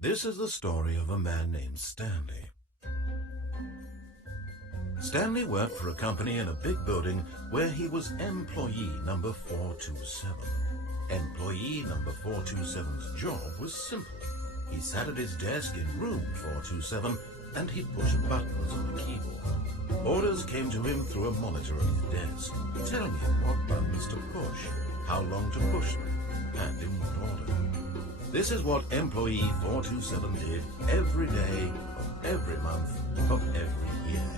This is the story of a man named Stanley. Stanley worked for a company in a big building where he was employee number 427. Employee number 427's job was simple. He sat at his desk in room 427 and he pushed buttons on the keyboard. Orders came to him through a monitor on his desk, telling him what buttons to push, how long to push them, and in what order. This is what employee 427 did every day of every month of every year.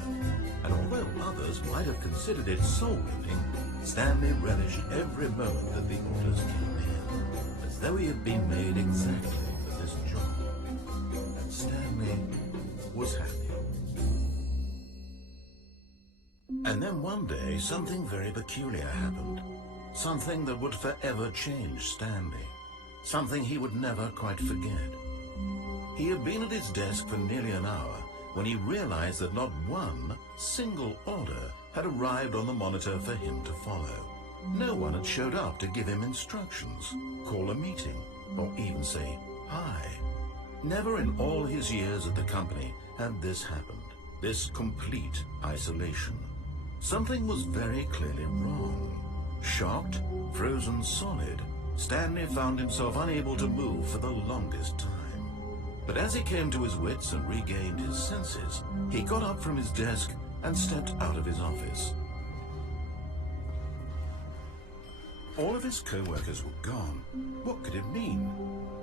And although others might have considered it soul-whipping, Stanley relished every moment that the orders came in, as though he had been made exactly for this job. And Stanley was happy. And then one day, something very peculiar happened. Something that would forever change Stanley. Something he would never quite forget. He had been at his desk for nearly an hour when he realized that not one single order had arrived on the monitor for him to follow. No one had showed up to give him instructions, call a meeting, or even say hi. Never in all his years at the company had this happened, this complete isolation. Something was very clearly wrong. Shocked, frozen solid, Stanley found himself unable to move for the longest time. But as he came to his wits and regained his senses, he got up from his desk and stepped out of his office. All of his co-workers were gone. What could it mean?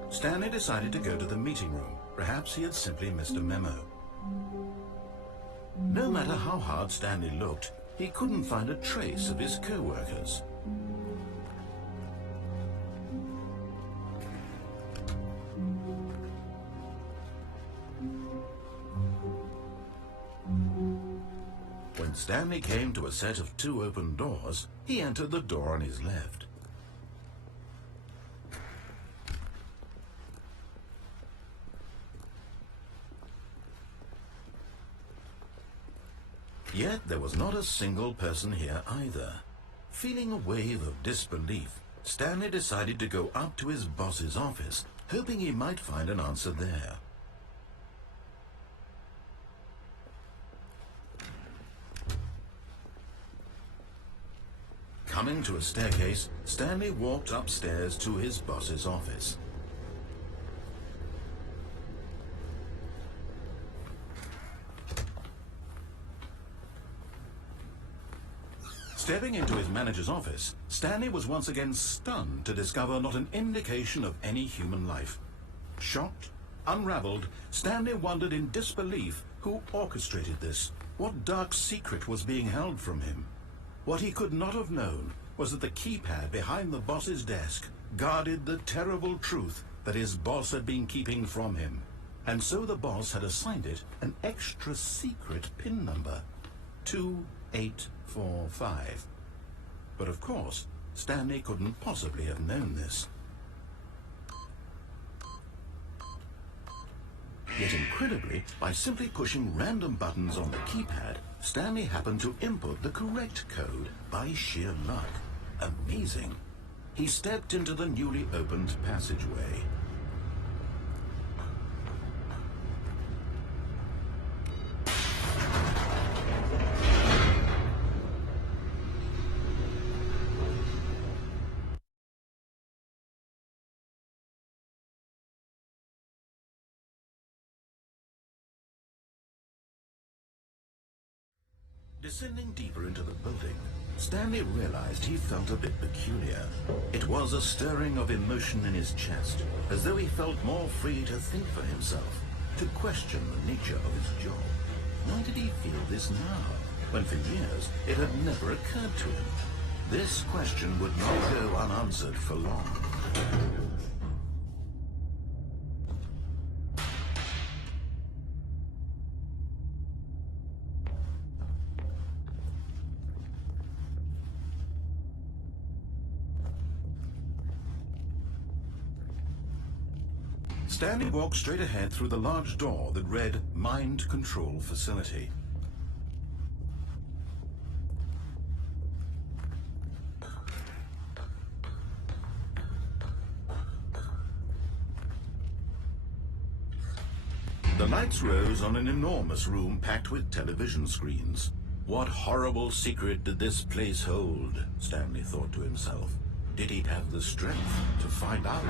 Stanley decided to go to the meeting room. Perhaps he had simply missed a memo. No matter how hard Stanley looked, he couldn't find a trace of his co-workers. When Stanley came to a set of 2 open doors, he entered the door on his left. Yet there was not a single person here either. Feeling a wave of disbelief, Stanley decided to go up to his boss's office, hoping he might find an answer there. Coming to a staircase, Stanley walked upstairs to his boss's office. Stepping into his manager's office, Stanley was once again stunned to discover not an indication of any human life. Shocked, unraveled, Stanley wondered in disbelief who orchestrated this, what dark secret was being held from him. What he could not have known was that the keypad behind the boss's desk guarded the terrible truth that his boss had been keeping from him. And so the boss had assigned it an extra secret PIN number, 2845. But of course, Stanley couldn't possibly have known this. Yet incredibly, by simply pushing random buttons on the keypad, Stanley happened to input the correct code by sheer luck. Amazing. He stepped into the newly opened passageway. Descending deeper into the building, Stanley realized he felt a bit peculiar. It was a stirring of emotion in his chest, as though he felt more free to think for himself, to question the nature of his job. Why did he feel this now, when for years it had never occurred to him? This question would not go unanswered for long. Stanley walked straight ahead through the large door that read Mind Control Facility. The lights rose on an enormous room packed with television screens. What horrible secret did this place hold? Stanley thought to himself. Did he have the strength to find out?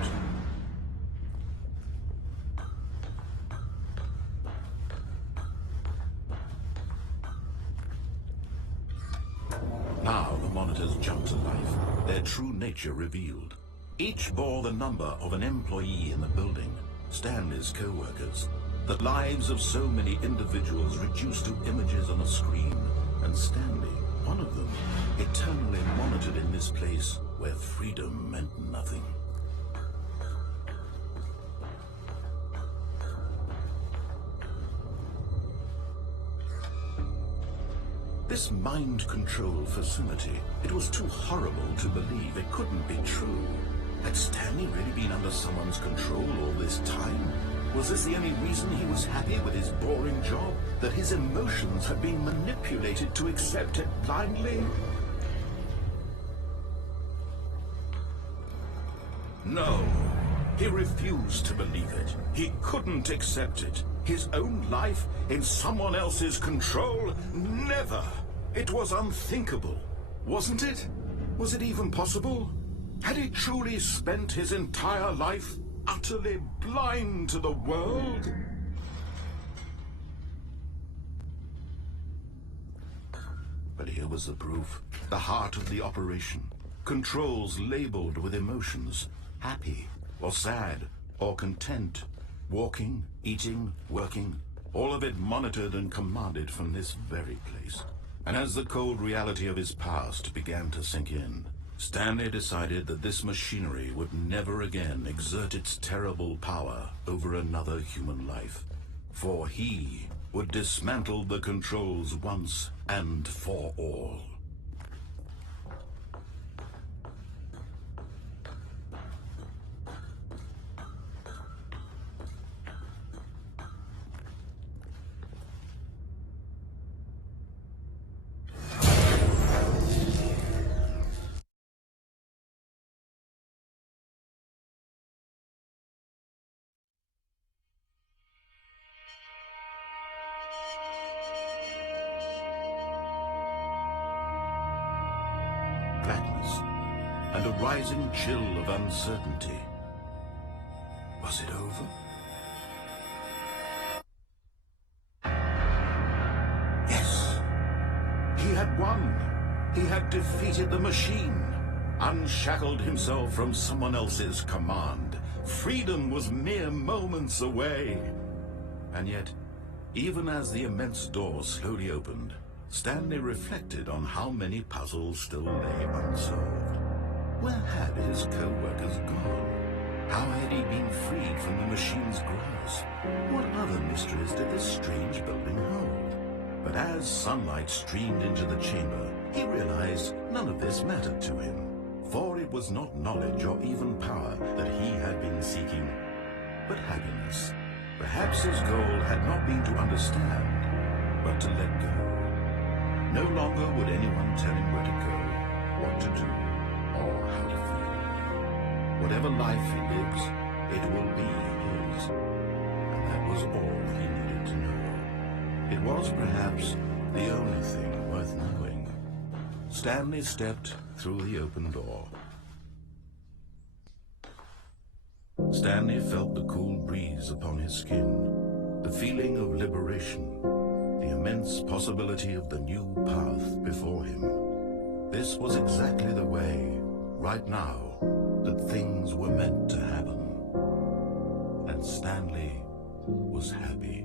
Now the monitors jumped to life, their true nature revealed. Each bore the number of an employee in the building, Stanley's co-workers. The lives of so many individuals reduced to images on a screen, and Stanley, one of them, eternally monitored in this place where freedom meant nothing. This mind control facility, it was too horrible to believe. It couldn't be true. Had Stanley really been under someone's control all this time? Was this the only reason he was happy with his boring job? That his emotions had been manipulated to accept it blindly? No, he refused to believe it. He couldn't accept it. His own life in someone else's control? Never! It was unthinkable, wasn't it? Was it even possible? Had he truly spent his entire life utterly blind to the world? But here was the proof. The heart of the operation. Controls labeled with emotions. Happy, or sad, or content. Walking, eating, working. All of it monitored and commanded from this very place. And as the cold reality of his past began to sink in, Stanley decided that this machinery would never again exert its terrible power over another human life. For he would dismantle the controls once and for all. Blackness, and a rising chill of uncertainty. Was it over? Yes! He had won! He had defeated the machine, unshackled himself from someone else's command. Freedom was mere moments away. And yet, even as the immense door slowly opened, Stanley reflected on how many puzzles still lay unsolved. Where had his co-workers gone? How had he been freed from the machine's grasp? What other mysteries did this strange building hold? But as sunlight streamed into the chamber, he realized none of this mattered to him. For it was not knowledge or even power that he had been seeking, but happiness. Perhaps his goal had not been to understand, but to let go. No longer would anyone tell him where to go, what to do, or how to feel. Whatever life he lives, it will be his. And that was all he needed to know. It was perhaps the only thing worth knowing. Stanley stepped through the open door. Stanley felt the cool breeze upon his skin, the feeling of liberation, the immense possibility of the new path before him. This was exactly the way, right now, that things were meant to happen. And Stanley was happy.